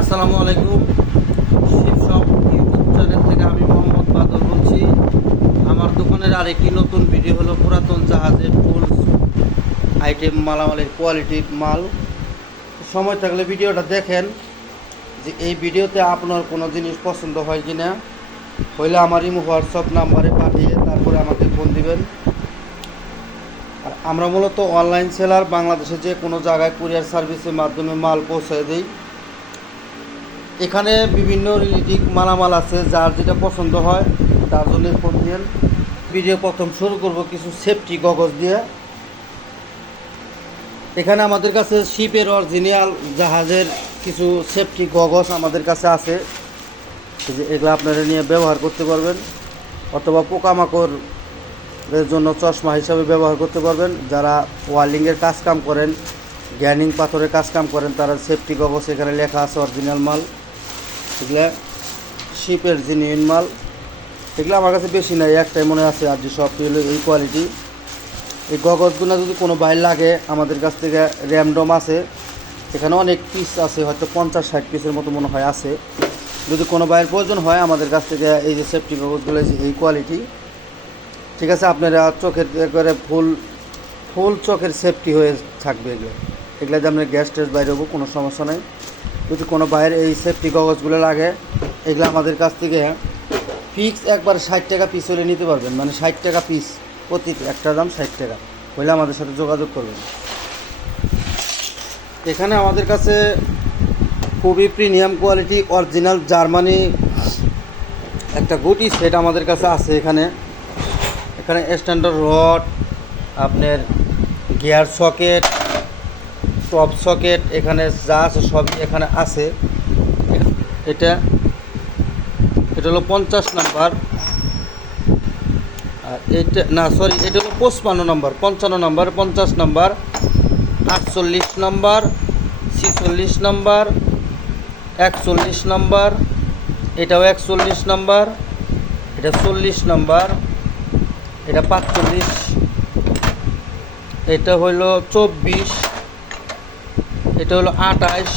আসসালামু আলাইকুম। শিবসব YouTube channel থেকে আমি মোহাম্মদ বাদল বলছি। আমার দোকানের আরেকটি নতুন ভিডিও হলো পুরাতন জাহাজের টুলস আইটেম মালামালের কোয়ালিটির মাল। সময় থাকলে ভিডিওটা দেখেন যে এই ভিডিওতে আপনার কোনো জিনিস পছন্দ হয় কি না, হইলে আমার ইমো, হোয়াটসঅ্যাপ নাম্বারে পাঠিয়ে তারপরে আমাকে ফোন দিবেন। আর আমরা মূলত অনলাইন সেলার বাংলাদেশে যে কোনো জায়গায় কুরিয়ার সার্ভিসের মাধ্যমে মাল পৌঁছে দিই। এখানে বিভিন্ন রিলেটিভ মালামাল আছে, যার যেটা পছন্দ হয়, তার জন্য ফোন দিন ভিডিও প্রথম শুরু করব কিছু সেফটি গগজ দিয়ে। এখানে আমাদের কাছে শিপের অরিজিনাল জাহাজের কিছু সেফটি গগজ আমাদের কাছে আছে। যে এগুলো আপনারা নিয়ে ব্যবহার করতে পারবেন, অথবা পোকামাকড় এর জন্য চশমা হিসাবে ব্যবহার করতে পারবেন। যারা ওয়ার্লিংয়ের কাজ কাম করেন, গ্যানিং পাথরের কাজ কাম করেন, তারা সেফটি গগজ এখানে লেখা আছে অরিজিনাল মাল। এগুলো শিপের জিনিয়ন মাল, এগুলো আমার কাছে বেশি নাই, একটাই মনে আছে আর যে সবটি হলো এই কোয়ালিটি এই গগজগুলো যদি কোনো বাইর লাগে, আমাদের কাছ থেকে র্যামডম আছে, এখানে অনেক পিস আছে, হয়তো পঞ্চাশ ষাট পিসের মতো মনে হয় আছে। যদি কোনো বাইরের প্রয়োজন হয়, আমাদের কাছ থেকে এই যে সেফটি গগজগুলো, এই যে এই কোয়ালিটি ঠিক আছে, আপনারা চোখের করে ফুল ফুল চোখের সেফটি হয়ে থাকবে এগুলো। এগুলো যে আপনার গ্যাস টেস্ট বাইরে হব, কোনো সমস্যা নেই। যদি কোনো বাইরে এই সেফটি কাগজগুলো লাগে, এগুলো আমাদের কাছ থেকে ফিক্স একবার ষাট টাকা পিস হলে নিতে পারবেন। মানে ষাট টাকা পিস প্রতি একটা দাম ষাট টাকা। হলে আমাদের সাথে যোগাযোগ করবেন। এখানে আমাদের কাছে খুবই প্রিমিয়াম কোয়ালিটি অরিজিনাল জার্মানি একটা গুটি সেট আমাদের কাছে আছে এখানে। এখানে স্ট্যান্ডার্ড রড আপনার গিয়ার সকেট টপ সকেট, এখানে যা আছে সবই এখানে আছে। এটা এটা হলো পঞ্চাশ নাম্বার। আর এটা, না সরি এটা হলো পঁচপান্ন নম্বর, পঞ্চান্ন নম্বর, পঞ্চাশ নম্বর, আটচল্লিশ নম্বর, ছিচল্লিশ নম্বর, একচল্লিশ নম্বর, এটাও একচল্লিশ নম্বর, এটা চল্লিশ নম্বর, এটা পাঁচচল্লিশ, এটা হলো চব্বিশ। এটা হলো আঠাশ।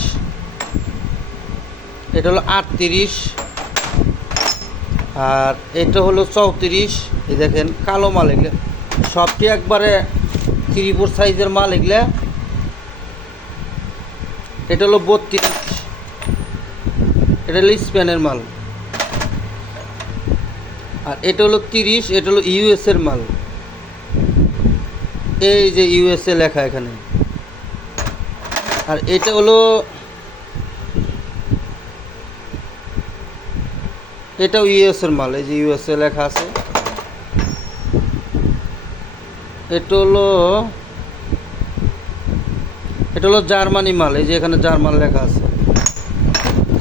এটা হলো আটত্রিশ। আর এটা হলো চৌত্রিশ। এই দেখেন, কালো মাল এগুলো। সবটি একবারে ত্রিপুর সাইজের মাল এগুলো। এটা হলো বত্রিশ। এটা হলো স্পেনের মাল। আর এটা হলো তিরিশ, এটা হলো ইউএস এর মাল। এই যে ইউএসএ লেখা এখানে। আর এটা হলো এটাও ইউএস এর মাল, এই যে ইউএসএ লেখা আছে। এটা হলো এটা হলো জার্মানি মাল, এই যে এখানে জার্মান লেখা আছে।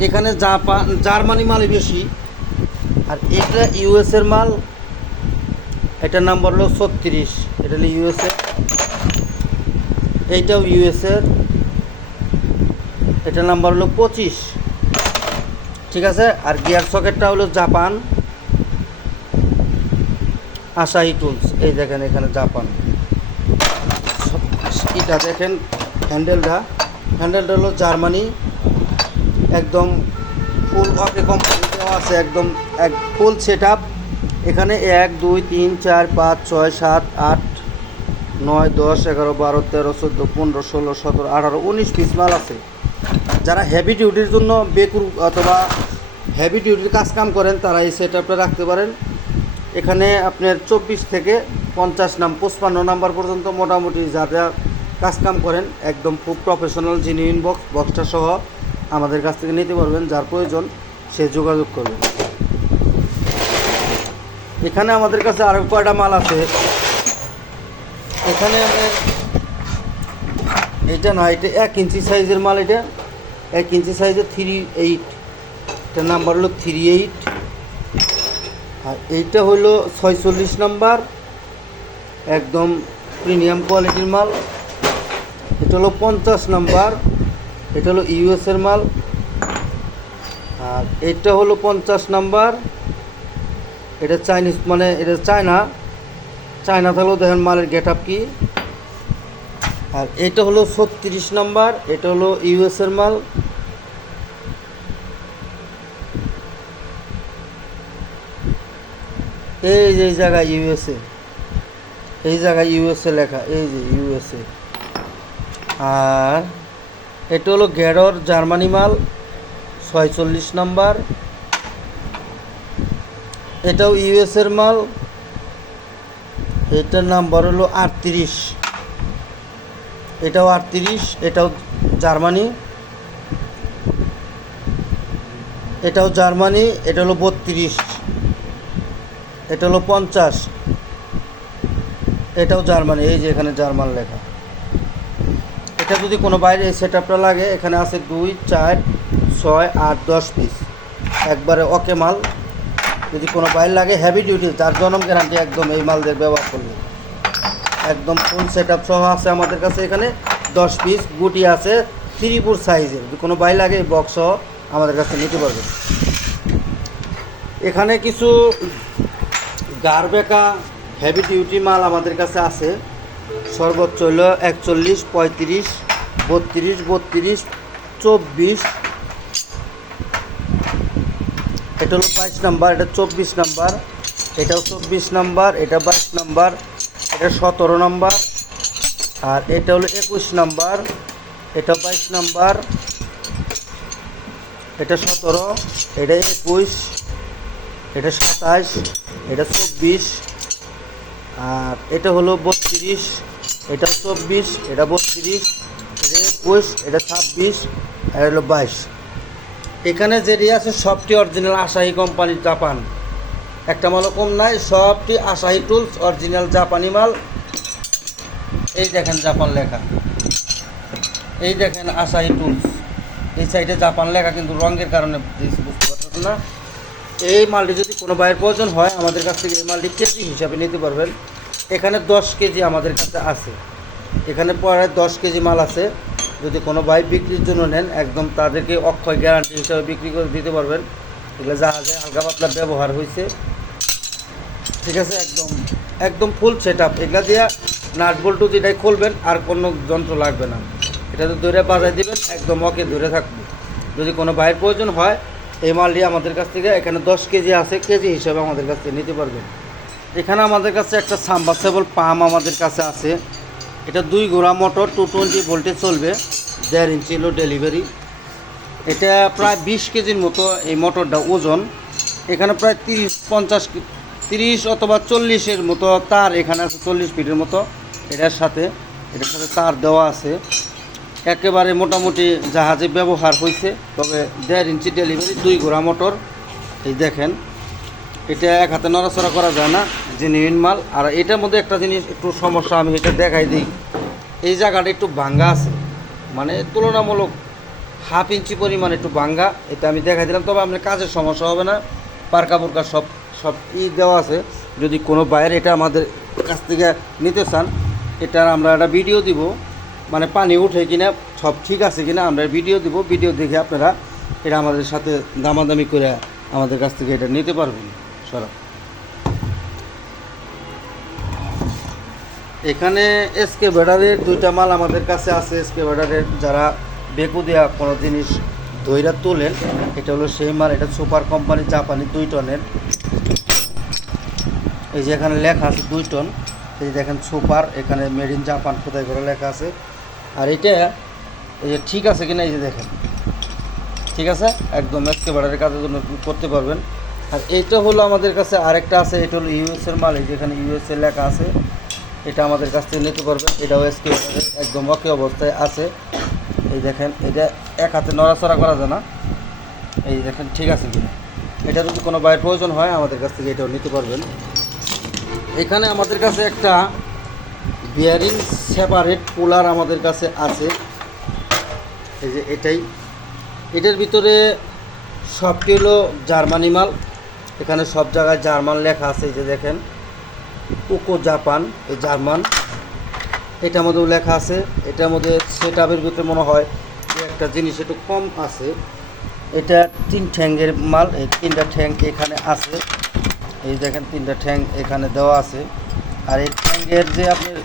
এখানে জাপান, জার্মানি মালই বেশি। আর এটা ইউএস এর মাল, এটার নাম্বার হলো ছত্রিশ, এটা হলো ইউএসএ এইটাও ইউএসএর এটার নাম্বার হলো পঁচিশ। ঠিক আছে? আর গিয়ার সকেটটা হলো জাপান। আশাহি টুলস এই দেখেন এখানে জাপান। এটা দেখেন হ্যান্ডেলটা। হ্যান্ডেলটা হলো জার্মানি। একদম ফুল ওকে কোম্পানি দেওয়া আছে, একদম এক ফুল সেট আপ এখানে এক, দুই, তিন, চার, পাঁচ, ছয়, সাত, আট, নয়, দশ, এগারো, বারো, তেরো, চোদ্দ, পনেরো, ষোলো, সতেরো, আঠারো, উনিশ পিস মাল আছে। যারা হেভি ডিউটির জন্য বেকুর অথবা হেভি ডিউটির কাজ কাম করেন, তারা এই সেট আপটা রাখতে পারেন। এখানে আপনার চব্বিশ থেকে পঞ্চাশ নাম, পঁচপান্ন নাম্বার পর্যন্ত মোটামুটি যারা কাজ কাম করেন, একদম খুব প্রফেশনাল জিনিউইন বক্স বক্সটা সহ আমাদের কাছ থেকে নিতে পারবেন, যার প্রয়োজন সে যোগাযোগ করবেন। এখানে আমাদের কাছে আরও কয়টা মাল আছে? এখানে এটা না, এটা এক ইঞ্চি সাইজের মাল এটা। এক ইঞ্চি সাইজের থ্রি এইট এটার নাম্বার হলো থ্রি এইট আর এইটা হলো ছয়চল্লিশ নাম্বার একদম প্রিমিয়াম কোয়ালিটির মাল। এটা হলো পঞ্চাশ নাম্বার এটা হলো ইউএসের মাল। আর এটা হলো পঞ্চাশ নাম্বার এটা চাইনিজ মানে এটা চায়না চায়না থাকলেও দেখেন মালের গেট আপ কি। আর এটা হলো ছত্রিশ নাম্বার, এটা হলো ইউএসের মাল। এই যে এই জায়গায় ইউএসএ, এই জায়গায় ইউএসএ লেখা, এই যে ইউএসএ। আর এটা হলো গ্যারর জার্মানি মাল, ছয়চল্লিশ নাম্বার। এটাও ইউএসের মাল, এটার নাম্বার হলো আটত্রিশ। এটাও আটত্রিশ, এটাও জার্মানি। এটাও জার্মানি, এটা হলো বত্রিশ, এটা হলো পঞ্চাশ, এটাও জার্মানি, এই যে এখানে জার্মান লেখা। এটা যদি কোনো বাইরে এই সেট লাগে, এখানে আছে দুই, চার, ছয়, আট, দশ পিস। একবারে ওকে মাল। যদি কোনো বাইরে লাগে হেভি ডিউটি তার জনম গ্যারান্টি একদম এই মাল দিয়ে ব্যবহার করলে। একদম ফুল সেট আপ সহ আছে আমাদের কাছে এখানে। দশ পিস গুটি আছে, ত্রিপুর সাইজের কোনো বাই লাগে বক্স সহ আমাদের কাছে নিতে পারবে। এখানে কিছু গারবেকা হেভি ডিউটি মাল আমাদের কাছে আছে। সর্বোচ্চ হলো একচল্লিশ, পঁয়ত্রিশ, বত্রিশ বত্রিশ, চব্বিশ। এটা হলো বাইশ নাম্বার, এটা চব্বিশ নাম্বার। এটাও চব্বিশ নাম্বার, এটা বাইশ নাম্বার। এটা সতেরো নম্বর। আর এটা হলো একুশ নাম্বার। এটা বাইশ নম্বর। এটা সতেরো, এটা একুশ, এটা সাতাশ, এটা চব্বিশ, আর এটা হলো বত্রিশ, এটা চব্বিশ, এটা বত্রিশ, এটা একুশ, এটা ছাব্বিশ, আর হলো বাইশ। এখানে যেটি আছে, সবটি অরিজিনাল আশাহি কোম্পানির জাপান। একটা মালও কম নাই, সবটি আশাহি টুলস অরিজিনাল জাপানি মাল। এই দেখেন জাপান লেখা। এই দেখেন আশাহি টুলস এই সাইডে জাপান লেখা, কিন্তু রঙের কারণে বুঝতে পারতেছেন না? এই মালটি যদি কোনো বাইয়ের প্রয়োজন হয়, আমাদের কাছ থেকে এই মালটি কেজি হিসাবে নিতে পারবেন। এখানে দশ কেজি আমাদের কাছে আছে। এখানে প্রায় দশ কেজি মাল আছে। যদি কোনো বাইক বিক্রির জন্য নেন, একদম তাদেরকে অক্ষয় গ্যারান্টি হিসাবে বিক্রি করে দিতে পারবেন। এগুলো জাহাজে হালকা পাতলা ব্যবহার হয়েছে। ঠিক আছে, একদম একদম ফুল সেট আপ এগুলা দিয়ে নাট বল্টু যেটাই খুলবেন, আর কোনো যন্ত্র লাগবে না। এটা তো ধরে বাজায় দিবেন, একদম ওকে ধরে থাকবে। যদি কোনো বাইরের প্রয়োজন হয়, এই মালটি আমাদের কাছ থেকে, এখানে দশ কেজি আছে, কেজি হিসাবে আমাদের কাছ থেকে নিতে পারবেন। এখানে আমাদের কাছে একটা সাম্বাসেবল পাম্প আমাদের কাছে আছে। এটা দুই গোড়া মোটর টু টোয়েন্টি ভোল্টে চলবে, দেড় ইঞ্চি হলো ডেলিভারি এটা প্রায় বিশ কেজির মতো এই মোটরটা ওজন। এখানে প্রায় তিরিশ, পঞ্চাশ তিরিশ অথবা চল্লিশের মতো তার এখানে আছে চল্লিশ ফিটের মতো। এটার সাথে এটার সাথে তার দেওয়া আছে। একেবারে মোটামুটি জাহাজে ব্যবহার হয়েছে তবে দেড় ইঞ্চি ডেলিভারি, দুই ঘোড়া মোটর। এই দেখেন, এটা এক হাতে নড়াচড়া করা যায় না জেনুইন মাল। আর এটার মধ্যে একটা জিনিস, একটু সমস্যা, আমি এটা দেখাই দিই। এই জায়গাটা একটু ভাঙ্গা আছে মানে তুলনামূলক হাফ ইঞ্চি পরিমাণ একটু ভাঙ্গা, এটা আমি দেখাই দিলাম। তবে আপনার কাজের সমস্যা হবে না পার্কা পুরকা সব সব ই দেওয়া আছে? যদি কোনো বাইরে এটা আমাদের কাছ থেকে নিতে চান এটার আমরা একটা ভিডিও দিব। মানে পানি উঠে কিনা, সব ঠিক আছে কিনা আমরা ভিডিও দিব। ভিডিও দেখে আপনারা এটা আমাদের সাথে দামাদামি করে আমাদের কাছ থেকে এটা নিতে পারবেন। সরা এখানে এসকে ব্যাটারের দুইটা মাল আমাদের কাছে আছে। এসকে ব্যাটারের যারা বেকু দেওয়া কোনো জিনিস দইরা তোলেন, এটা হলো সেই মাল। এটা সুপার কোম্পানি জাপানি দুই টনের। এই যে এখানে লেখা আছে দুই টন, এই যে দেখেন সুপার, এখানে মেড ইন জাপান কোথায় করে লেখা আছে। আর এটা, এই যে ঠিক আছে কিনা এই যে দেখেন। ঠিক আছে? একদম এসকে ব্যাটারের কাজের জন্য করতে পারবেন। আর এইটা হলো আমাদের কাছে আরেকটা আছে, এটা হলো ইউএসের মাল, এই যেখানে ইউএসএ লেখা আছে। এটা আমাদের কাছ থেকে নিতে পারবেন। এটাও এসকে একদম ওকে অবস্থায় আছে। এই দেখেন, এটা এক হাতে নড়াচড়া করা যায় না। এই দেখেন ঠিক আছে কিনা। এটা যদি কোনো বাইরের প্রয়োজন হয়, আমাদের কাছ থেকে এটাও নিতে পারবেন। এখানে আমাদের কাছে একটা বিয়ারিং সেপারেট কুলার আমাদের কাছে আছে। এই যে এটাই। এটার ভিতরে সবটি হলো জার্মানি মাল। এখানে সব জায়গায় জার্মান লেখা আছে, এই যে দেখেন। কোকো জাপান, এই জার্মান। এটার মধ্যেও লেখা আছে। এটার মধ্যে সেট আপের ভিতরে মনে হয় যে একটা জিনিস একটু কম আছে। এটা তিন ঠ্যাঙ্গের মাল, এই তিনটা ঠ্যাং এখানে আছে। এই দেখেন, তিনটা ঠ্যাং এখানে দেওয়া আছে। আর এই ঠ্যাঙ্গের যে আপনার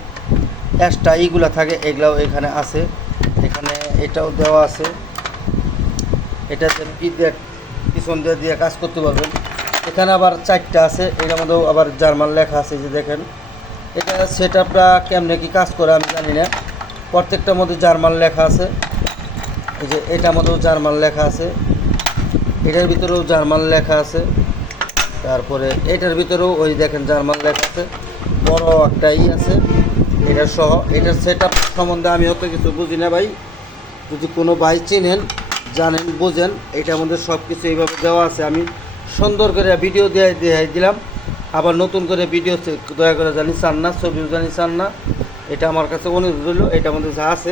এক্সট্রা ইগুলো থাকে, এগুলাও এখানে আছে। এখানে এটাও দেওয়া আছে। এটাতে পি দিয়ে, পিছন দিয়ে দিয়ে কাজ করতে পারবেন। এখানে আবার চারটা আছে, এটার মধ্যেও আবার জার্মান লেখা আছে যে দেখেন। এটা সেট আপটা কেমনে কি কাজ করে আমি জানি না। প্রত্যেকটার মধ্যে জার্মান লেখা আছে। এই যে এটার মধ্যেও জার্মান লেখা আছে। এটার ভিতরেও জার্মান লেখা আছে। তারপরে এটার ভিতরেও ওই দেখেন জার্মান লেখা আছে, বড় একটা ই আছে এটার সহ, এটার সেট সম্বন্ধে আমি অত কিছু বুঝি না ভাই। যদি কোনো ভাই চেনেন, জানেন, বোঝেন, এটার মধ্যে সব কিছু এইভাবে দেওয়া আছে। আমি সুন্দর করে ভিডিও দিয়ে দিয়ে দিলাম। আবার নতুন করে ভিডিও দয়া করে জানি চান না, ছবিও জানি চান না। এটা আমার কাছে অনুরোধ রইল, এটার মধ্যে যা আছে,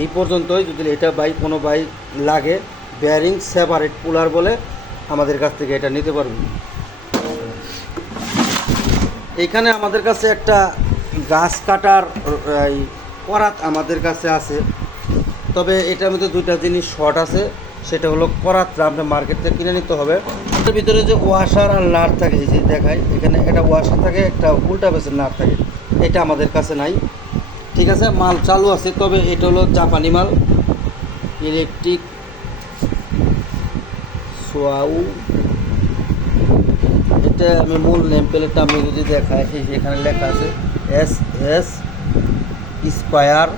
এই পর্যন্তই। যদি এটা বাইক কোনো বাইক লাগে বেয়ারিং সেপারেট পুলার বলে আমাদের কাছ থেকে এটা নিতে পারবেন। এখানে আমাদের কাছে একটা গাছ কাটার করাত আমাদের কাছে আছে। তবে এটার মধ্যে দুইটা জিনিস শর্ট আছে, সেটা হলো করাতটা আপনার মার্কেট থেকে কিনে নিতে হবে। এটার ভিতরে যে ওয়াশার আর নাট থাকে, এই যে দেখায় এখানে একটা ওয়াশার থাকে, একটা উল্টা বেসের নাট থাকে, এটা আমাদের কাছে নাই। ঠিক আছে, মাল চালু আছে, তবে এটা হলো জাপানি মাল। ইলেকট্রিক সোয়াউ এটা আমি মূল নেম প্লেটটা আমি যদি দেখাই এখানে লেখা আছে এস এস ইন্সপায়ার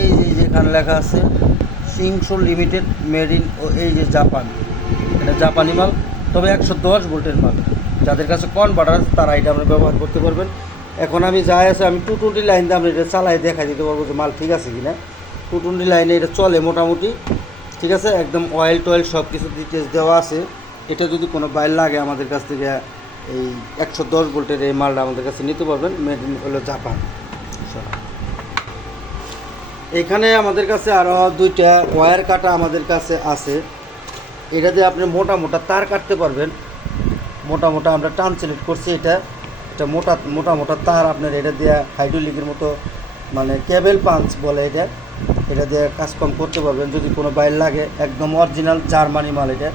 এই যে যেখানে লেখা আছে সিংসো লিমিটেড মেড ইন ও, এই যে জাপান এটা জাপানি মাল, তবে একশো দশ ভোল্টের মাল। যাদের কাছে কনভার্টার আছে, তারা এটা আমরা ব্যবহার করতে পারবেন। এখন আমি যাই আছে, আমি টু টোয়েন্টি লাইন দিয়ে আমরা এটা চালাই দেখাই দিতে পারব যে মাল ঠিক আছে কিনা। টু টোয়েন্টি লাইনে এটা চলে মোটামুটি, ঠিক আছে? একদম অয়েল টয়েল সব কিছু ডিটেলস দেওয়া আছে। এটা যদি কোনো বাইল লাগে আমাদের কাছ থেকে, এই একশো দশ ভোল্টের এই মালটা আমাদের কাছে নিতে পারবেন, মেড ইন হলো জাপান। এখানে আমাদের কাছে আরও দুইটা ওয়্যার কাটা আমাদের কাছে আছে। এটা দিয়ে আপনি মোটা মোটা তার কাটতে পারবেন। মোটা মোটা আমরা ট্রান্সলেট করছি এটা। এটা মোটা মোটা মোটা তার আপনার এটা দিয়ে হাইড্রোলিকের মতো মানে কেবেল পাঞ্চ বলে এটা। এটা দিয়ে কাজ কম করতে পারবেন। যদি কোনো বাইর লাগে, একদম অরিজিনাল জার্মানি মাল এটা।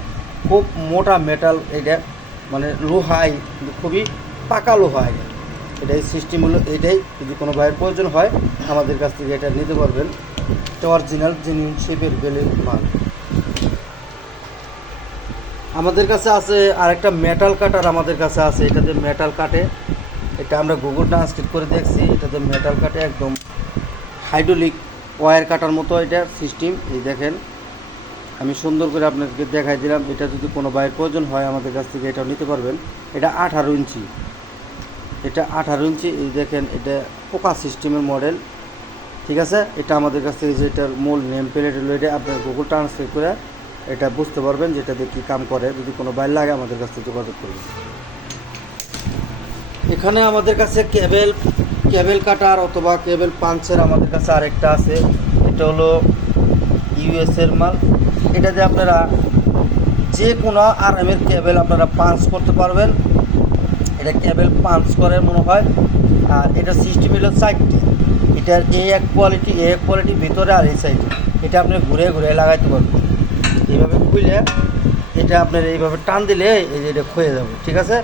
খুব মোটা মেটাল এটা মানে লোহাই খুবই পাকা লোহা এটা। এটাই সিস্টেম হলো এটাই, যদি কোনো বাইরের প্রয়োজন হয়, আমাদের কাছ থেকে এটা নিতে পারবেন। এটা অরিজিনাল জেনুইন শেপের বেলের মাল। আমাদের কাছে আছে আরেকটা মেটাল কাটার আমাদের কাছে আছে, এটাতে মেটাল কাটে এটা আমরা গুগল ট্রান্সলেট করে দেখছি, এটাতে মেটাল কাটে একদম হাইড্রোলিক ওয়্যার কাটার মতো এটা সিস্টেম এই দেখেন। আমি সুন্দর করে আপনাকে দেখাই দিলাম, এটা যদি কোনো বাইরের প্রয়োজন হয় আমাদের কাছ থেকে এটাও নিতে পারবেন। এটা আঠারো ইঞ্চি। এটা আঠারো ইঞ্চি, এই দেখেন, এটা পোকা সিস্টেমের মডেল। ঠিক আছে? এটা আমাদের কাছ থেকে যে এটার মূল নেম প্লেট হলো এটা, আপনার গুগল ট্রান্সলেট করে এটা বুঝতে পারবেন যেটাতে কী কাম করে। যদি কোনো বাইর লাগে, আমাদের কাছ থেকে যোগাযোগ করবেন। এখানে আমাদের কাছে কেবেল কেবেল কাটার অথবা কেবেল পাঞ্চের আমাদের কাছে আরেকটা আছে। এটা হলো ইউএসের মাল। এটাতে আপনারা যে কোনো আরামের কেবেল আপনারা পাঞ্চ করতে পারবেন। এটা কেবেল পাঞ্চ করে মনে হয়। আর এটা সিস্টেম হলো সাইডটি এটার এই এক কোয়ালিটি এ এক কোয়ালিটি ভিতরে আর এই সাইডে এটা আপনি ঘুরে ঘুরে লাগাইতে পারবেন। এইভাবে খুলে এটা আপনার এইভাবে টান দিলে এই যে এটা ক্ষয়ে যাবে, ঠিক আছে?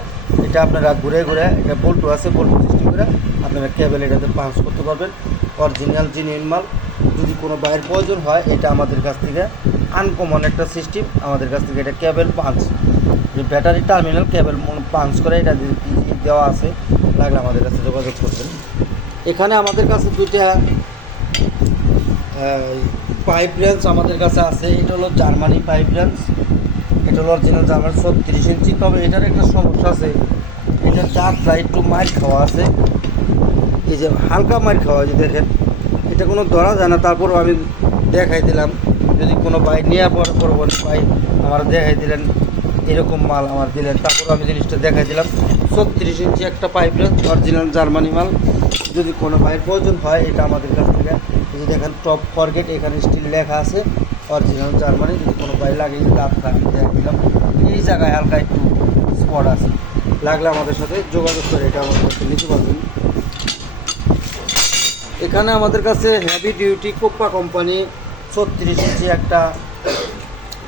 এটা আপনারা ঘুরে ঘুরে, এটা বল্টু আছে বল্টু সিস্টেম করে আপনারা কেবেল এটাতে পাঞ্চ করতে পারবেন। অরিজিনাল জিনিয়ান মাল। যদি কোনো বাইরের প্রয়োজন হয়, এটা আমাদের কাছ থেকে আনকমন একটা সিস্টেম আমাদের কাছ থেকে এটা কেবেল পাঞ্চ যে ব্যাটারি টার্মিনাল কেবল পাঞ্চ করে, এটা দেওয়া আছে, লাগলে আমাদের কাছে যোগাযোগ করবেন। এখানে আমাদের কাছে দুইটা পাইপ রেঞ্জ আমাদের কাছে আছে, এটা হলো জার্মানি পাইপ রেঞ্জ এটা হলো অরিজিনাল জার্মান ছত্রিশ ইঞ্চি, তবে এটার একটা সমস্যা আছে, এটা চার চারটা একটু মাইর খাওয়া আছে। এই যে হালকা মাইর খাওয়া যে দেখেন। এটা কোনো ধরা যায় না, তারপরও আমি দেখাই দিলাম। যদি কোনো বাইক নেওয়ার পর পরবর্তী বাইক আমার দেখাই দিলেন, এরকম মাল আমার দিলেন তারপর আমি জিনিসটা দেখাই দিলাম। ছত্রিশ ইঞ্চি একটা পাইপ অরিজিনাল জার্মানি মাল। যদি কোনো বাইরের প্রয়োজন হয়, এটা আমাদের কাছ থেকে। যদি দেখেন, টপ ফরগেট, এখানে স্টিল লেখা আছে, অরিজিনাল জার্মানি। যদি কোনো বাইরে লাগে যদি আপনার আমি দেখাই দিলাম। এই জায়গায় হালকা একটু স্পট আছে। লাগলে আমাদের সাথে যোগাযোগ করে, এটা আমার কাছে নিতে পারবেন। এখানে আমাদের কাছে হেভি ডিউটি কোপ্পা কোম্পানি ছত্রিশ ইঞ্চি একটা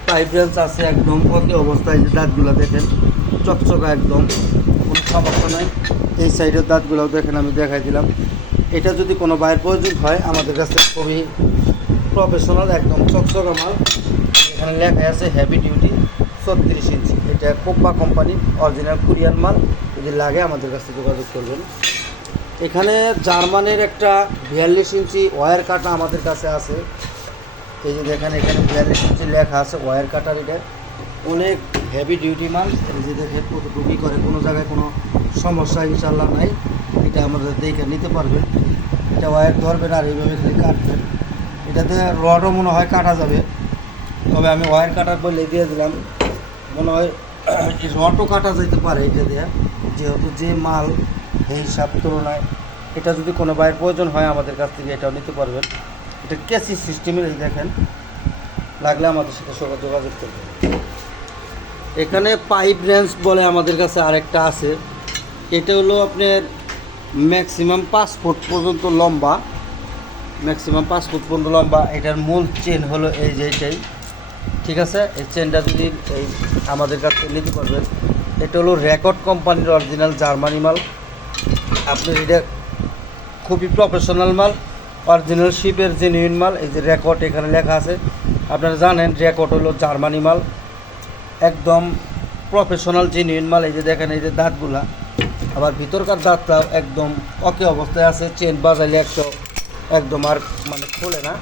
পাইপ রেঞ্জ আছে একদম ওকে অবস্থায় যে দাঁতগুলো দেখেন, চকচকা একদম, কোনো সমস্যা নাই। এই সাইডের দাঁতগুলোও দেখেন, আমি দেখাই দিলাম। এটা যদি কোনো বাইরের প্রয়োজন হয়, আমাদের কাছে খুবই প্রফেশনাল একদম চকচকা মাল। এখানে লেখা আছে হেভি ডিউটি ছত্রিশ ইঞ্চি। এটা কোপ্পা কোম্পানি অরিজিনাল কোরিয়ান মাল। যদি লাগে আমাদের কাছে যোগাযোগ করবেন। এখানে জার্মানির একটা বিয়াল্লিশ ইঞ্চি ওয়্যার কাটা আমাদের কাছে আছে। এই যে দেখেন, এখানে বিয়াল্লিশ ইঞ্চি লেখা আছে ওয়্যার কাটার এটা। অনেক হেভি ডিউটি মাল। এই যে দেখেন, কতটুকুই করে, কোনো জায়গায় কোনো সমস্যা ইনশাল্লাহ নাই। এটা আমাদের দেখে নিতে পারবেন এটা ওয়্যার ধরবেন আর এইভাবে খালি কাটবেন। এটাতে রডও মনে হয় কাটা যাবে। তবে আমি ওয়্যার কাটার বলে দিয়ে দিলাম। মনে হয় রডও কাটা যেতে পারে এটা দিয়ে। যেহেতু যে মাল হিসাব তুলনায় এটা যদি কোনো বাইয়ের প্রয়োজন হয় আমাদের কাছ থেকে, এটাও নিতে পারবেন। এটা ক্যাসি সিস্টেমের দেখেন, লাগলে আমাদের সাথে সবাই যোগাযোগ করবেন। এখানে পাইপ রেঞ্জ বলে আমাদের কাছে আরেকটা আছে। এটা হলো আপনার ম্যাক্সিমাম পাঁচ ফুট পর্যন্ত লম্বা। ম্যাক্সিমাম পাঁচ ফুট পর্যন্ত লম্বা। এটার মূল চেন হলো এই যে এটাই। ঠিক আছে? এই চেনটা যদি এই আমাদের কাছ নিতে পারবেন, এটা হলো রেকর্ড কোম্পানির অরিজিনাল জার্মানি মাল। আপনার এটা খুবই প্রফেশনাল মাল অরিজিনাল শিপের জেনুইন মাল, এই যে রেকর্ড এখানে লেখা আছে, আপনারা জানেন রেকর্ড হলো জার্মানি মাল। একদম প্রফেশনাল জেনুইন মাল, এই যে দেখেন, এই যে দাঁতগুলা। আবার ভিতরকার দাঁতটা একদম অকে অবস্থায় আছে চেন বাজাইলে একশো একদম আর মানে খোলে না।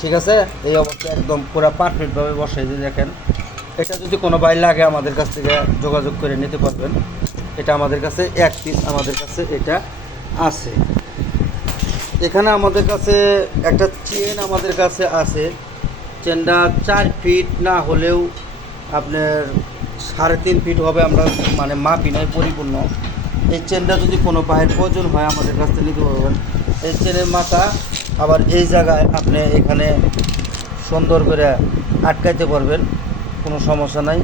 ঠিক আছে? এই অবস্থায় একদম পুরো পারফেক্টভাবে বসে যে দেখেন। এটা যদি কোনো বাইর লাগে আমাদের কাছ থেকে যোগাযোগ করে নিতে পারবেন। এটা আমাদের কাছে এক পিস আমাদের কাছে এটা আছে। এখানে আমাদের কাছে একটা চেন আমাদের কাছে আছে। চেনটা চার ফিট না হলেও আপনার সাড়ে তিন ফিট হবে আমরা মানে মাপি নাই, পরিপূর্ণ। এই চেনটা যদি কোনো পায়ের প্রয়োজন হয় আমাদের কাছ থেকে নিতে পারবেন। এই চেনের মাথা আবার এই জায়গায় আপনি এখানে সুন্দর করে আটকাইতে পারবেন, কোনো সমস্যা নাই।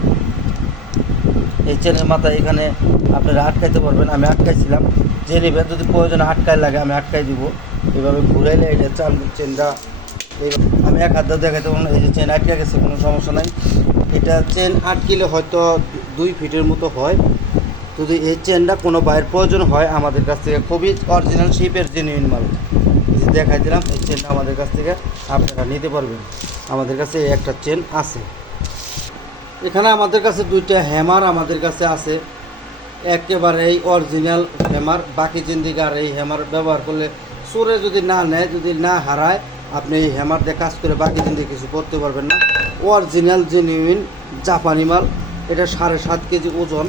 এই চেনের মাথা এখানে আপনারা আটকাইতে পারবেন, আমি আটকাইছিলাম। যে নেবেন, যদি প্রয়োজনে আটকাই লাগে, আমি আটকাই দিব। এভাবে ঘুরাইলে এটা চান চেনটা আমি এক হাত দেখাইতে পারব এই যে চেন আটকে গেছে, কোনো সমস্যা নাই। এটা চেন আটকিলে হয়তো দুই ফিটের মতো হয়। যদি এই চেনটা কোনো বাইরের প্রয়োজন হয়, আমাদের কাছ থেকে খুবই অরিজিনাল শিপের জেনুইন মাল। দেখাই দিলাম এই চেনটা আমাদের কাছ থেকে আপনারা নিতে পারবেন। আমাদের কাছে একটা চেন আছে। এখানে আমাদের কাছে দুইটা হ্যামার আমাদের কাছে আছে। একেবারেই অরিজিনাল হ্যামার বাকি জিন্দিগার এই হ্যামার ব্যবহার করলে চোরে যদি না নেয়, যদি না হারায়, আপনি এই হ্যামার দিয়ে কাজ করে বাকি জিন্দি কিছু করতে পারবেন না। অরিজিনাল জেনুইন জাপানি মাল, এটা সাড়ে সাত কেজি ওজন,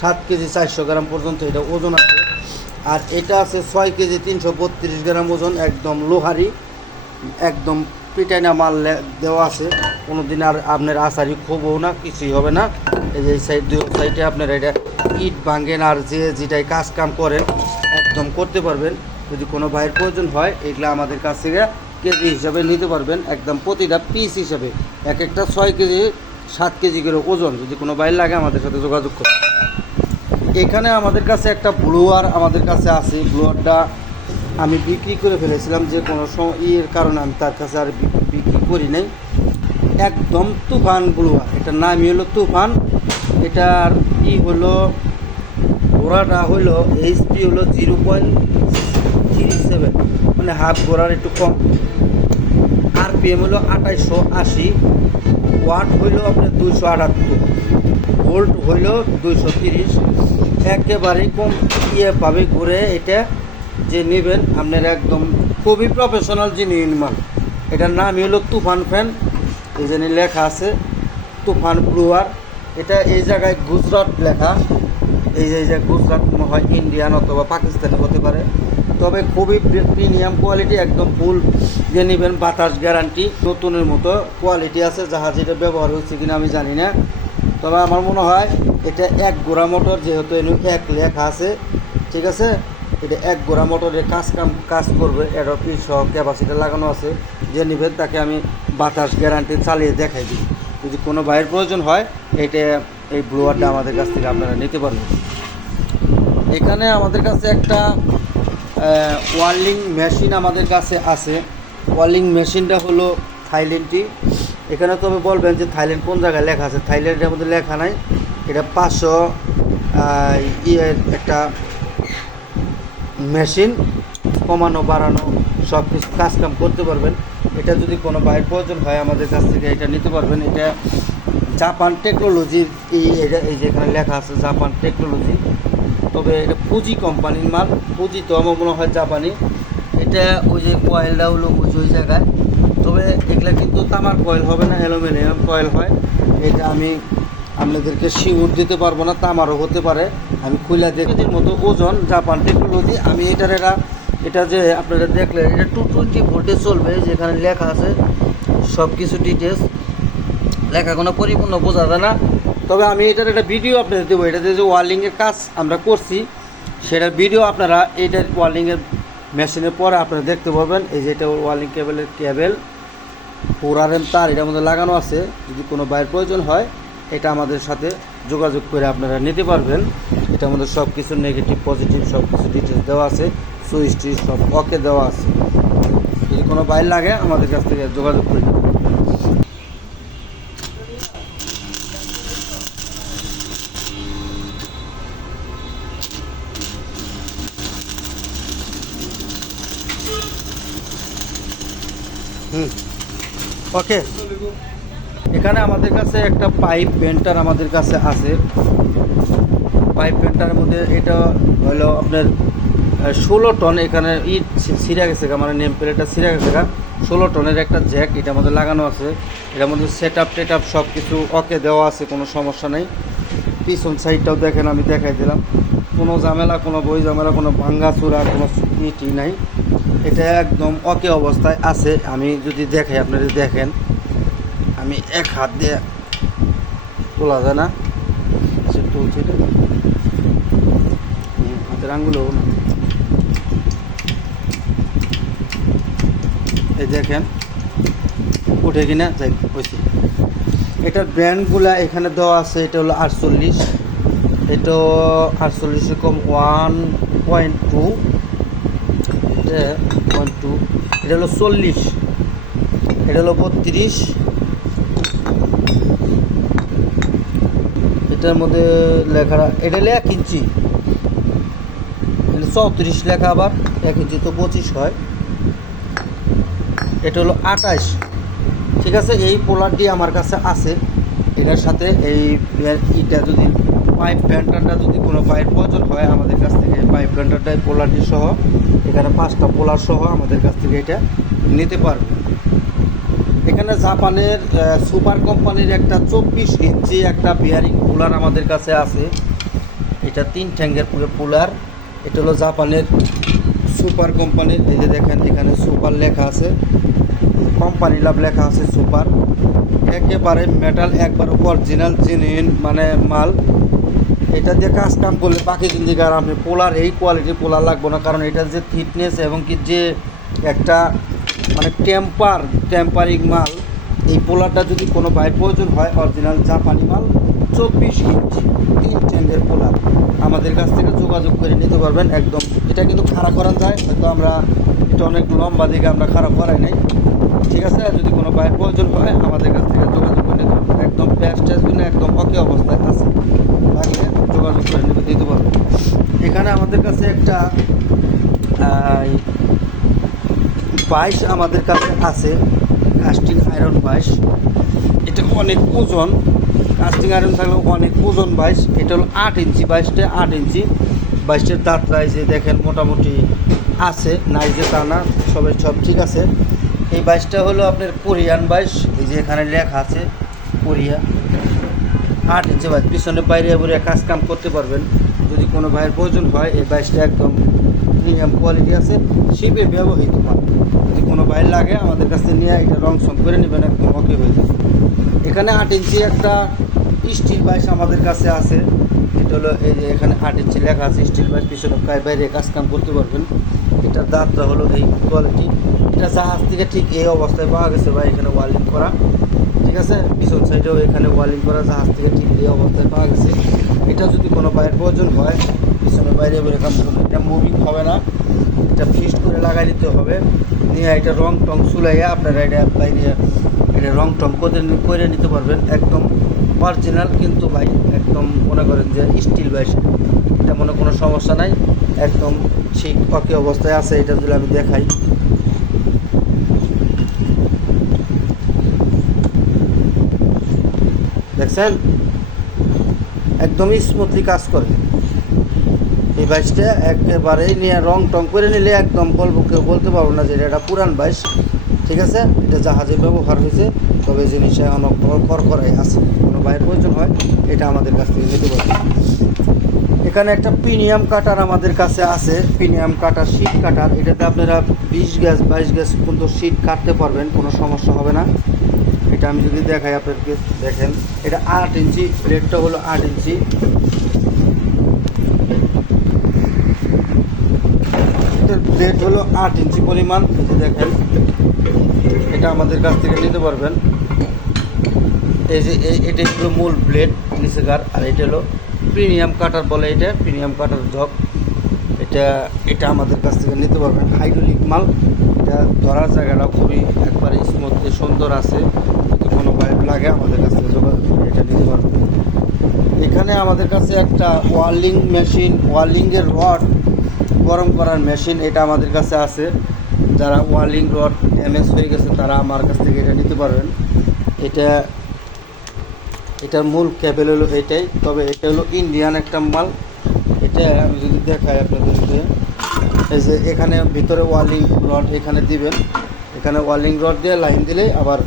সাত কেজি চারশো গ্রাম পর্যন্ত এটা ওজন আছে। আর এটা আছে ছয় কেজি তিনশো বত্রিশ গ্রাম ওজন, একদম লোহারি, একদম পিটাইনা মাল দেওয়া আছে। কোনো দিন আর আপনার আশারি খুবও না, কিছুই হবে না। এই যে সাইড দুই সাইডে আপনার এটা ইট ভাঙেন আর যে যেটাই কাজ কাম করেন, একদম করতে পারবেন। যদি কোনো ভাইয়ের প্রয়োজন হয়, এগুলো আমাদের কাছ থেকে কেজি হিসাবে নিতে পারবেন। একদম প্রতিটা পিস হিসাবে। এক একটা ছয় কেজি, সাত কেজি করে ওজন। যদি কোনো বাইর লাগে, আমাদের সাথে যোগাযোগ করুন। এখানে আমাদের কাছে একটা ব্লোয়ার আমাদের কাছে আছে। ব্লোয়ারটা আমি বিক্রি করে ফেলেছিলাম যে কোনো ইয়ের কারণে আমি তার কাছে আর বিক্রি করি নাই। একদম তুফান ব্লোয়ার এটার নামই হলো তুফান। এটার ই হলো ঘোড়াটা হলো এইচপি হলো জিরো পয়েন্ট থ্রি সেভেন মানে হাফ ঘোড়ার একটু কম। আরপিএম হলো আঠাইশশো আশি। ওয়াট হইল আপনার দুইশো আটাত্তর। ভোল্ট হইল দুইশো তিরিশ। একেবারে কম ইয়ে পাবে ঘুরে এটা যে নেবেন, আপনার একদম খুবই প্রফেশনাল জিনিস মাল এটার নামই হলো তুফান ফ্যান। এই জন্য লেখা আছে, তুফান ব্লুয়ার। এটা এই জায়গায় গুজরাট লেখা। এই যে যে গুজরাট হয় ইন্ডিয়ান অথবা পাকিস্তানি হতে পারে। তবে খুবই প্রিমিয়াম কোয়ালিটি, একদম ফুল। যে নেবেন বাতাস গ্যারান্টি, নতুনের মতো কোয়ালিটি আছে, জাহাজ এটা ব্যবহার হচ্ছে কিনা আমি জানি না। তবে আমার মনে হয় এটা এক গোড়া মোটর, যেহেতু এক লেখা আছে, ঠিক আছে? এটা এক গোড়া মোটরের কাজ কাম, কাজ করবে এরপি সহ ক্যাপাসিটি লাগানো আছে। যে নেবেন তাকে আমি বাতাস গ্যারান্টি চালিয়ে দেখাই দিই। যদি কোনো বাইরের প্রয়োজন হয়, এটা এই ব্লোয়ারটা আমাদের কাছ থেকে আপনারা নিতে পারবেন। এখানে আমাদের কাছে একটা ওয়ার্লিং মেশিন আমাদের কাছে আছে। ওয়ার্লিং মেশিনটা হলো থাইল্যান্ডটি। এখানে তবে বলবেন যে থাইল্যান্ড কোন জায়গায় লেখা আছে? থাইল্যান্ডের মধ্যে লেখা নাই। এটা পাঁচশো ইয়ের একটা মেশিন কমানো, বাড়ানো সব কিছু কাজকাম করতে পারবেন। এটা যদি কোনো বাইরের প্রয়োজন হয় আমাদের কাছ থেকে এটা নিতে পারবেন। এটা জাপান টেকনোলজির এই এটা, এই যে এখানে লেখা আছে জাপান টেকনোলজি। তবে এটা পুঁজি কোম্পানির মাল। পুঁজি তো আমার মনে হয় জাপানি। এটা ওই যে কয়েলটা হলো যে ওই জায়গায়। তবে এগুলা কিন্তু তামার কয়েল হবে না, অ্যালুমিনিয়াম কয়েল হয়। এটা আমি আপনাদেরকে শিউর দিতে পারব না, তামারও হতে পারে। আমি খুলে দেখেছির মতো ওজন জাপান টেকনোলজি আমি এটার এটা এটা যে আপনারা দেখলেন, এটা টু টোয়েন্টি ভোল্টে চলবে, যেখানে লেখা আছে সব কিছু ডিটেলস লেখা কোনো পরিপূর্ণ বোঝা যায় না। তবে আমি এটার একটা ভিডিও আপনাদের দেবো, এটাতে যে ওয়ার্লিংয়ের কাজ আমরা করছি, সেটার ভিডিও আপনারা এইটার ওয়ার্লিংয়ের মেশিনের পরে আপনারা দেখতে পাবেন এই যে এটা ওয়ার্লিং কেবেলের কেবেল পুরারেন তার এটার মধ্যে লাগানো আছে, যদি কোনো বাইরের প্রয়োজন হয়। এটা আমাদের সাথে যোগাযোগ করে আপনারা নিতে পারবেন। এটা আমাদের সব কিছু নেগেটিভ পজিটিভ সব কিছু ডিটেলস দেওয়া আছে। সুইচ টুইচ সব ওকে দেওয়া আছে। যদি কোনো বাইর লাগে, আমাদের কাছ থেকে যোগাযোগ করে হুম। ওকে এখানে আমাদের কাছে একটা পাইপ বেন্টার আমাদের কাছে আছে। পাইপ বেন্টারের মধ্যে এটা হলো আপনার ষোলো টন এখানে ইট ছিঁড়ে গেছে মানে নেম প্লেটটা ছিঁড়ে গেছে ষোলো টনের একটা জ্যাক এটার মধ্যে লাগানো আছে। এটার মধ্যে সেট আপ টেট আপ সব কিছু ওকে দেওয়া আছে, কোনো সমস্যা নেই। পিছন সাইডটাও দেখেন, আমি দেখাই দিলাম। কোনো ঝামেলা, কোনো বই ঝামেলা, কোনো ভাঙ্গা চূড়া, কোনো ইটি নাই। এটা একদম ওকে অবস্থায় আছে। আমি যদি দেখাই, আপনারা দেখেন। আমি এক হাত দিয়ে তোলা যায় না। সে তুলছি হাতের আঙ্গুলও এই দেখেন, উঠে কিনা যাই হয়েছে এটার ব্র্যান্ডগুলা এখানে দেওয়া আছে, এটা হলো আটচল্লিশ। এটা আটচল্লিশে কম ওয়ান পয়েন্ট টু। এটা পয়েন্ট টু এটা হলো চল্লিশ। এটা হলো বত্রিশ। এটার মধ্যে লেখা এটা হলো এক ইঞ্চি। চৌত্রিশ লেখা আবার, এক ইঞ্চি তো পঁচিশ হয়। এটা হলো আঠাশ। ঠিক আছে, এই পোলারটি আমার কাছে আছে। এটার সাথে এই ইটা যদি, পাইপ ব্যান্ডারটা যদি কোনো পাইপ প্রয়োজন হয় আমাদের কাছ থেকে, পাইপ ব্যান্ডারটা, পোলারটি সহ, এখানে পাঁচটা পোলার সহ আমাদের কাছ থেকে এটা নিতে পারবে। এখানে জাপানের সুপার কোম্পানির একটা চব্বিশ ইঞ্চি একটা বিয়ারিং কুলার আমাদের কাছে আছে। এটা তিন ট্যাঙ্গের পুরো কুলার এটা হলো জাপানের সুপার কোম্পানির, এই যে দেখেন এখানে সুপার লেখা আছে। কোম্পানি লাভ লেখা আছে সুপার। একেবারে মেটাল একবার অরিজিনাল জেনুইন মানে মাল। এটা দিয়ে কাজ কাম করলে বাকি জিন্দিগি আর আপনি পোলার এই কোয়ালিটির পোলার লাগবে না, কারণ এটার যে থিকনেস এবং কি যে একটা মানে টেম্পার, টেম্পারিং মাল। এই পোলারটা যদি কোনো বাইর প্রয়োজন হয় অরিজিনাল জাপানি মাল, চব্বিশ ইঞ্চ, তিন ট্যাঙ্গের পোলার। আমাদের কাছ থেকে যোগাযোগ করে নিতে পারবেন একদম। এটা কিন্তু খারাপ করা যায়, হয়তো আমরা এটা অনেক লম্বা দিকে আমরা খারাপ করাই নাই। ঠিক আছে? যদি কোনো বাইর প্রয়োজন হয়, আমাদের কাছ থেকে যোগাযোগ করে নিতে পারবেন। একদম প্যাচ ট্যাচগুলো একদম অকে অবস্থায় আছে। লাগলে যোগাযোগ করে নিতে দিতে পারবেন। এখানে আমাদের কাছে একটা বাইশ আমাদের কাছে আছে কাস্টিং আয়রন বাইশ। এটা অনেক ওজন। কাস্টিং আয়রন থাকলেও অনেক ওজন বাইশ। এটা হলো আট ইঞ্চি, বাইশটা আট ইঞ্চি। বাইশটার দাঁত যে দেখেন মোটামুটি আছে, নাই যে তা না সবাই সব ঠিক আছে। এই বাইশটা হলো আপনার কোরিয়ান বাইশ। এই যে এখানে লেখা আছে কোরিয়া। আট ইঞ্চি বাইশ। পিছনে বাইরে বাইরে কাজ কাম করতে পারবেন। যদি কোনো ভাইয়ের প্রয়োজন হয়, এই বাইশটা একদম প্রিমিয়াম কোয়ালিটি আছে। শিপে ব্যবহৃত হয় কোনো বাইর লাগে, আমাদের কাছ নিয়ে এটা রং সং করে নেবেন, একদম ওকে হয়ে যাবে। এখানে আট ইঞ্চি একটা স্টিল বাইশ আমাদের কাছে আছে। এটা হলো এই যে এখানে আট ইঞ্চি লেখা আছে স্টিল বাইশ পিছনে বাইরে কাজ কাম করতে পারবেন। এটার দাঁতটা হলো এই কোয়ালিটি এটা জাহাজ থেকে ঠিক এই অবস্থায় পাওয়া গেছে বা এখানে ওয়ালিং করা। ঠিক আছে? পিছন সাইডেও এখানে ওয়ালিং করা, জাহাজ থেকে ঠিক এই অবস্থায় পাওয়া গেছে। এটা যদি কোনো বাইরের প্রয়োজন হয়, পিছনে বাইরে বেরে কাম করবে এটা মুভিং হবে না। এটা ফিক্সড করে লাগাই দিতে হবে। নিয়ে এটা রং টং চুলাইয়া আপনারা এটা বাইরে এটা রং টং করে করে নিতে পারবেন। একদম অরিজিনাল কিন্তু ভাই, একদম মনে করেন যে স্টিল বাইশ এটা মনে কোনো সমস্যা নাই। একদম ঠিক ওকে অবস্থায় আছে, এটা যদি আমি দেখাই। দেখছেন? একদমই স্মুথলি কাজ করে। এই বাইসটা একেবারেই নিয়ে রং টং করে নিলে একদম বলব কেউ বলতে পারব না যে এটা পুরান বাইস ঠিক আছে? এটা জাহাজে ব্যবহার হয়েছে, তবে জিনিসটা অনেক করকরাই আছে, কোনো বাইরের প্রয়োজন হয়, এটা আমাদের কাছ থেকে নিতে পারবে। এখানে একটা প্রিমিয়াম কাটার আমাদের কাছে আছে প্রিমিয়াম কাটার শীট কাটার এটাতে আপনারা বিশ গ্যাস, বাইশ গ্যাস পর্যন্ত শীট কাটতে পারবেন, কোনো সমস্যা হবে না। এটা আমি যদি দেখাই আপনাদেরকে, দেখেন, এটা আট ইঞ্চি রেটটা হলো আট ইঞ্চি। ব্লেড হলো আট ইঞ্চি পরিমাণ। দেখেন, এটা আমাদের কাছ থেকে নিতে পারবেন। এই যে এটা হলো মূল ব্লেড নিচেকার, আর এটা হলো প্রিমিয়াম কাটার বলে এটা প্রিমিয়াম কাটার জগ। এটা এটা আমাদের কাছ থেকে নিতে পারবেন। হাইড্রোলিক মাল। এটা ধরার জায়গাটা খুবই একবারে স্মুথলি সুন্দর আছে। যদি কোনো পাইপ লাগে, আমাদের কাছ থেকে যোগাযোগ করে এটা নিতে পারবেন। এখানে আমাদের কাছে একটা ওয়ার্লিং মেশিন ওয়ার্লিংয়ের রড গরম করার মেশিন এটা আমাদের কাছে আছে। যারা ওয়ার্লিং রড ড্যামেজ হয়ে গেছে, তারা আমার কাছ থেকে এটা নিতে পারবেন। এটা, এটার মূল ক্যাবেল হলো এটাই, তবে এটা হলো ইন্ডিয়ান একটা মাল। এটা আমি যদি দেখাই আপনাদেরকে। এই যে এখানে ভিতরে ওয়ার্লিং রড এখানে দিবেন। এখানে ওয়ার্লিং রড দিয়ে লাইন দিলেই আবার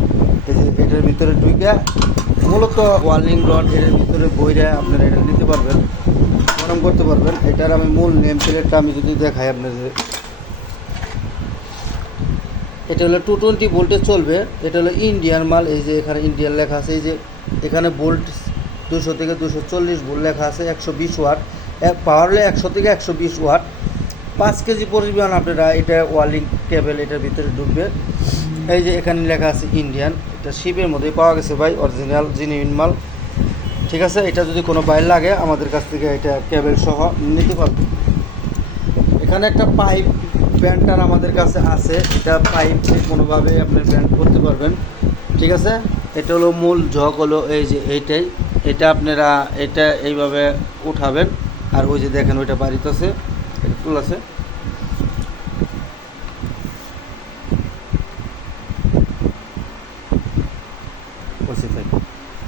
এই যে এটার ভিতরে ঢুকে মূলত ওয়ার্লিং রড এর ভিতরে বইরা আপনারা এটা নিতে পারবেন। গরম করতে পারবেন। এটার আমি মূল নেম প্লেটটা আমি যদি দেখাই আপনাদের। এটা হলো টু টোয়েন্টি ভোল্টে চলবে। এটা হলো ইন্ডিয়ান মাল, এই যে এখানে ইন্ডিয়ান লেখা আছে, এই যে এখানে ভোল্ট দুশো থেকে দুশো চল্লিশ ভোল্ট লেখা আছে, একশো বিশ ওয়াট পাওয়ার হলে একশো থেকে একশো বিশ ওয়াট পাঁচ কেজি পরিমাণ আপনারা এটা ওয়ার্লিং কেবল এটার ভিতরে ঢুকবে। এই যে এখানে লেখা আছে ইন্ডিয়ান এটা শিপের মধ্যেই পাওয়া গেছে ভাই অরিজিনাল জিনিউন মাল। ঠিক আছে? এটা যদি কোনো বাইর লাগে আমাদের কাছ থেকে এটা কেবল সহ নিতে পারবে। এখানে একটা পাইপ ব্যান্ডটার আমাদের কাছে আছে। এটা পাইপ কোনোভাবে আপনি ব্যান্ড করতে পারবেন। ঠিক আছে? এটা হলো মূল ঝক হলো এই যে এইটাই। এটা আপনারা এটা এইভাবে উঠাবেন। আর ওই যে দেখেন ওইটা বাড়িতে আছে। ফুল আছে।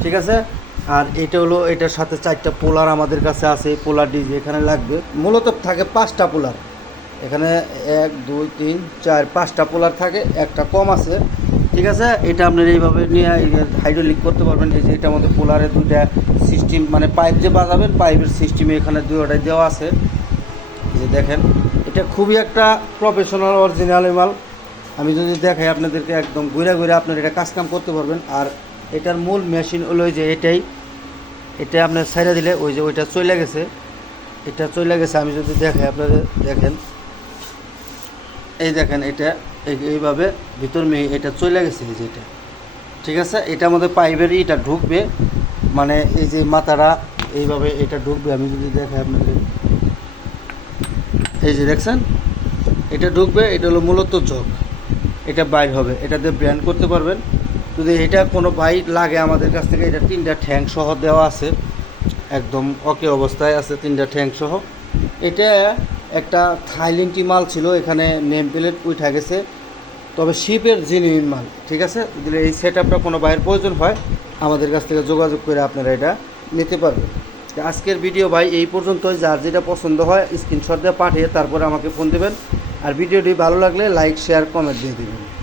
ঠিক আছে? আর এটা হলো, এটার সাথে চারটা পোলার আমাদের কাছে আছে পোলার ডিজি এখানে লাগবে। মূলত থাকে পাঁচটা পোলার। এখানে এক, দুই, তিন, চার, পাঁচটা পোলার থাকে, একটা কম আছে। ঠিক আছে? এটা আপনার এইভাবে নিয়ে হাইড্রোলিক করতে পারবেন, এই যে এটা মধ্যে পোলারে দুইটা সিস্টেম মানে পাইপ যে বাজাবেন পাইপের সিস্টেমে এখানে দুইটাই দেওয়া আছে। যে দেখেন, এটা খুবই একটা প্রফেশনাল অরিজিনাল মাল। আমি যদি দেখাই আপনাদেরকে, একদম ঘুরে ঘুরে আপনার এটা কাজ কাম করতে পারবেন। আর এটার মূল মেশিন হলো যে এটাই। এটা আপনার ছাইড়া দিলে ওই যে ওইটা চলে গেছে। এটা চলে গেছে, আমি যদি দেখাই আপনাদের, দেখেন। এই দেখেন, এটা এই- এইভাবে ভিতর মেয়ে এটা চলে গেছে, এই যে এটা। ঠিক আছে? এটা আমাদের পাইপের এটা ঢুকবে মানে এই যে মাথাটা, এইভাবে এটা ঢুকবে, আমি যদি দেখাই আপনাদের। এই যে দেখছেন? এটা ঢুকবে, এটা হলো মূলত চোখ এটা বাইর হবে, এটাতে ব্র্যান্ড করতে পারবেন। যদি এটা কোনো বাইক লাগে আমাদের কাছ থেকে, এটা তিনটা ঠ্যাং সহ দেওয়া আছে। একদম ওকে অবস্থায় আছে তিনটা ঠ্যাং সহ। এটা একটা থাইলিংটি মাল ছিল, এখানে নেম প্লেট উঠা গেছে। তবে শিপের জেনুইন মাল, ঠিক আছে? যদি এই সেট আপটা কোনো বাইরের প্রয়োজন হয়, আমাদের কাছ থেকে যোগাযোগ করে আপনারা এটা নিতে পারবেন। আজকের ভিডিও ভাই এই পর্যন্তই। যার যেটা পছন্দ হয় স্ক্রিনশট দিয়ে পাঠিয়ে তারপরে আমাকে ফোন দেবেন। আর ভিডিওটি ভালো লাগলে লাইক শেয়ার কমেন্ট দিয়ে দেবেন।